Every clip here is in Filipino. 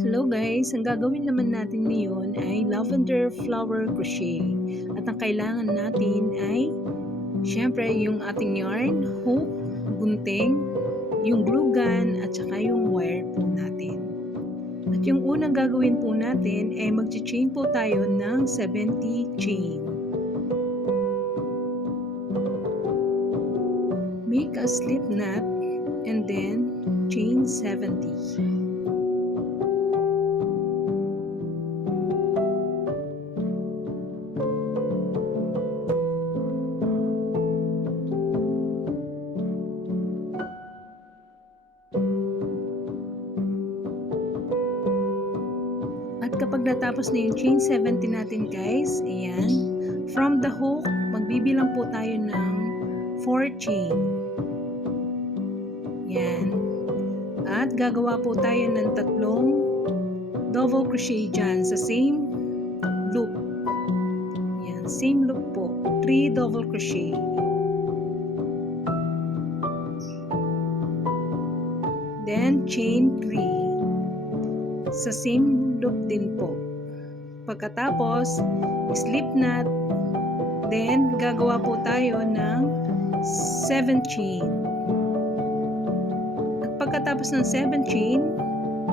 Hello guys, ang gagawin naman natin ngayon ay lavender flower crochet. At ang kailangan natin ay syempre yung ating yarn, hook, gunting, yung glue gun at saka yung wire po natin. At yung unang gagawin po natin ay mag-chain po tayo ng 70 chain. Make a slip knot and then chain 70. At kapag natapos na yung chain 70 natin guys, ayan, from the hook, magbibilang po tayo ng 4 chain. Ayan. At gagawa po tayo ng tatlong double crochet dyan sa same loop. Ayan, same loop po. 3 double crochet. Then, chain 3. Sa same loop din po. Pagkatapos, slip knot, then gagawa po tayo ng 7 chain. At pagkatapos ng 7 chain,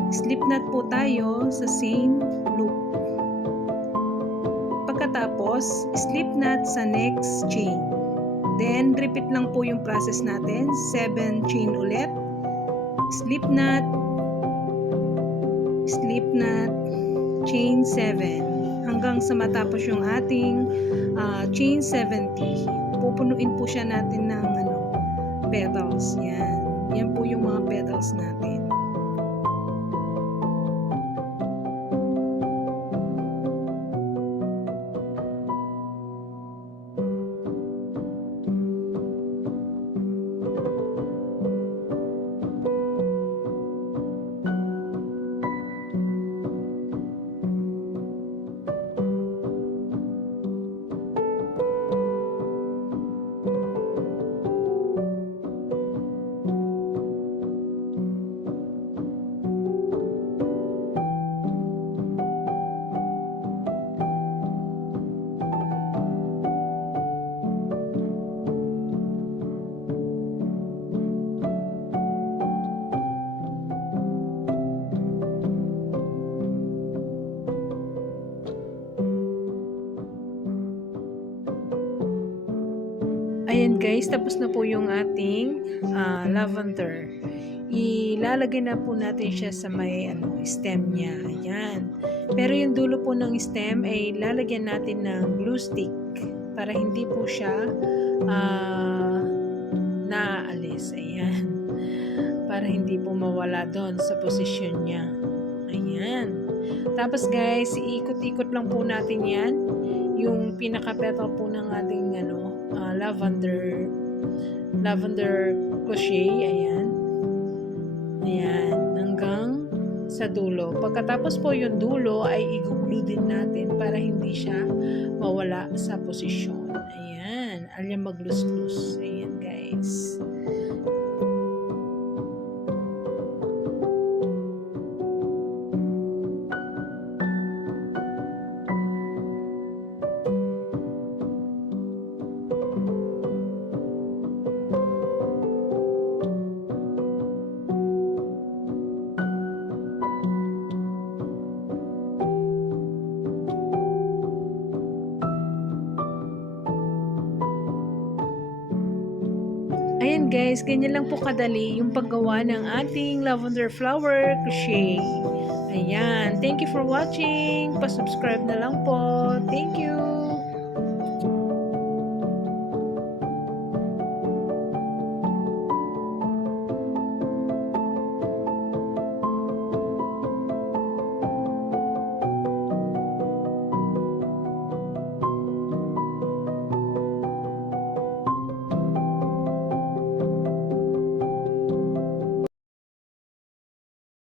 slip knot po tayo sa same loop. Pagkatapos, slip knot sa next chain. Then, repeat lang po yung process natin. 7 chain ulit. Slip knot, chain 7 hanggang sa matapos yung ating chain 70. Pupunuin po siya natin ng petals. Yan po yung mga petals natin. Ayan guys, tapos na po yung ating lavender. Ilalagay na po natin siya sa may stem niya. Ayan. Pero yung dulo po ng stem ay lalagyan natin ng glue stick para hindi po siya naaalis. Ayan. Para hindi po mawala doon sa posisyon niya. Ayan. Tapos guys, iikot-ikot lang po natin yan. Yung pinaka-petal po ng ating lavender crochet, ayan hanggang sa dulo. Pagkatapos po yung dulo ay i-glue din natin para hindi siya mawala sa posisyon. Ayan, alam mag-loose-loose. Ayan guys. Ayan guys, ganyan lang po kadali yung paggawa ng ating lavender flower crochet. Ayan, thank you for watching. Pa-subscribe na lang po. Thank you.